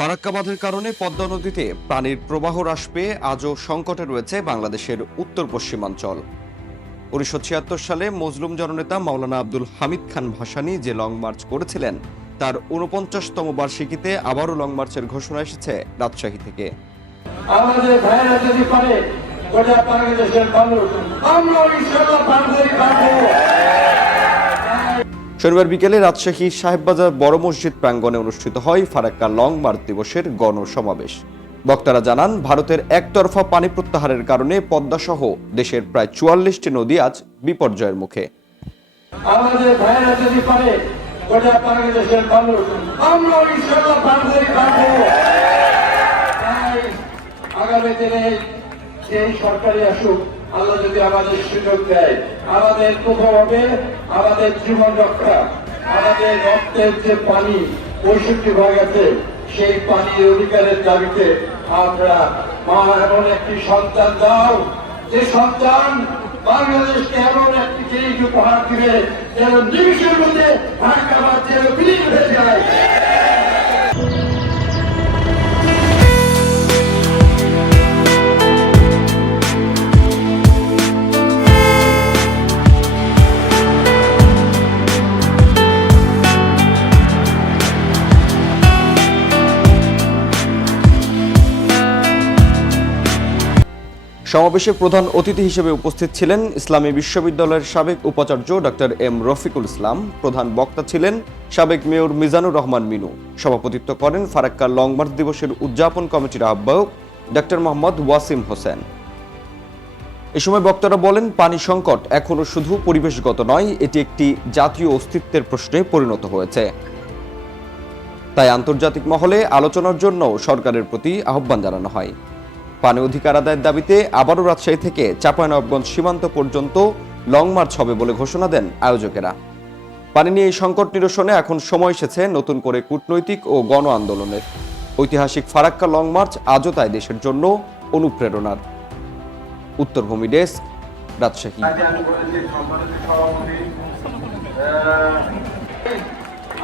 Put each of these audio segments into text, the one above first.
ফারাক্কা বাঁধের কারণে পদ্মা নদীতে পানির প্রবাহ হ্রাস পেয়ে আজও সংকটে রয়েছে বাংলাদেশের উত্তর পশ্চিমাঞ্চল। উনিশশো ছিয়াত্তর সালে মজলুম জননেতা মাওলানা আব্দুল হামিদ খান ভাসানী যে লং মার্চ করেছিলেন, তার উনপঞ্চাশতম বার্ষিকীতে আবারও লং মার্চের ঘোষণা এসেছে রাজশাহী থেকে। আমাদের ভাইরা যদি পারে আমরা শনিবার বিকেলে রাজশাহী সাহেববাজার বড় মসজিদ প্রাঙ্গণে অনুষ্ঠিত হয় ফারাক্কা লং মার্চ দিবসের গণসমাবেশ। বক্তারা জানান, ভারতের একতরফা পানি প্রত্যাহারের কারণে পদ্মাসহ দেশের প্রায় চুয়াল্লিশটি নদী আজ বিপর্যয়ের মুখে। আগামী দিনে যেই সরকারি আসুক আল্লাহ যদি আমাদের সুযোগ দেয়, আমাদের কোথাও হবে, আমাদের জীবন রক্ষা, আমাদের রক্তের যে পানি, পঁয়ষট্টি ভাগ আছে, সেই পানির অধিকারের দাবিতে আমরা মা এমন একটি সন্তান দাও, যে সন্তান বাংলাদেশকে এমন একটি জিনিস উপহার দিবে, যেন নিমিশের মধ্যে ঢাকা বা যেন বিলীন হয়ে যায়। সমাবেশে প্রধান অতিথি হিসেবে উপস্থিত ছিলেন ইসলামী বিশ্ববিদ্যালয়ের সাবেক উপাচার্য ডক্টর এম রফিকুল ইসলাম, প্রধান বক্তা ছিলেন সাবেক মেয়র মিজানুর রহমান মিনু, সভাপতিত্ব করেন ফারাক্কা লং মার্চ দিবসের উদযাপন কমিটির আহ্বায়ক ডক্টর মোহাম্মদ ওয়াসিম হোসেন। এ সময় বক্তারা বলেন, পানি সংকট এখনও শুধু পরিবেশগত নয়, এটি একটি জাতীয় অস্তিত্বের প্রশ্নে পরিণত হয়েছে। তাই আন্তর্জাতিক মহলে আলোচনার জন্য সরকারের প্রতি আহ্বান জানানো হয়। পানি অধিকার আদায়ের দাবিতে আবারও রাজশাহী থেকে চাঁপাইনবাবগঞ্জ সীমান্ত পর্যন্ত লং মার্চ হবে বলে ঘোষণা দেন আয়োজকেরা। পানি নিয়ে এই সংকট নিরসনে এখন সময় এসেছে নতুন করে কূটনৈতিক ও গণ আন্দোলনের। ঐতিহাসিক ফারাক্কা লং মার্চ আজও তাই দেশের জন্য অনুপ্রেরণার। উত্তরভূমি ডেস্ক, রাজশাহী।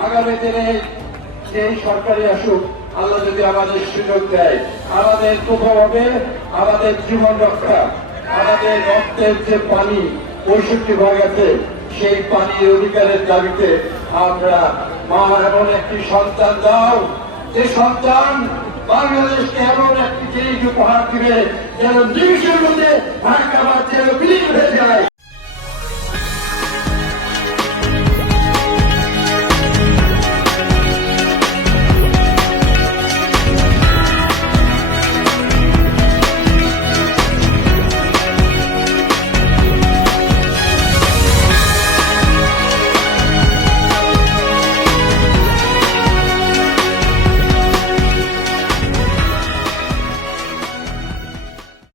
আগামী দিনে যেই সরকারি আসুক আল্লাহ যদি আমাদের সুযোগ দেয়, আমাদের কোথাও হবে, আমাদের জীবন রক্ষা, আমাদের রক্তের যে পানি পঁয়ষট্টি ভাগ আছে সেই পানির অধিকারের দাবিতে আমরা মা এমন একটি সন্তান দাও, যে সন্তান বাংলাদেশকে এমন একটি জিনিস উপহার দিবে, যেন নিমিশের মধ্যে ঢাকা বা যেন বিলীন হয়ে যায়।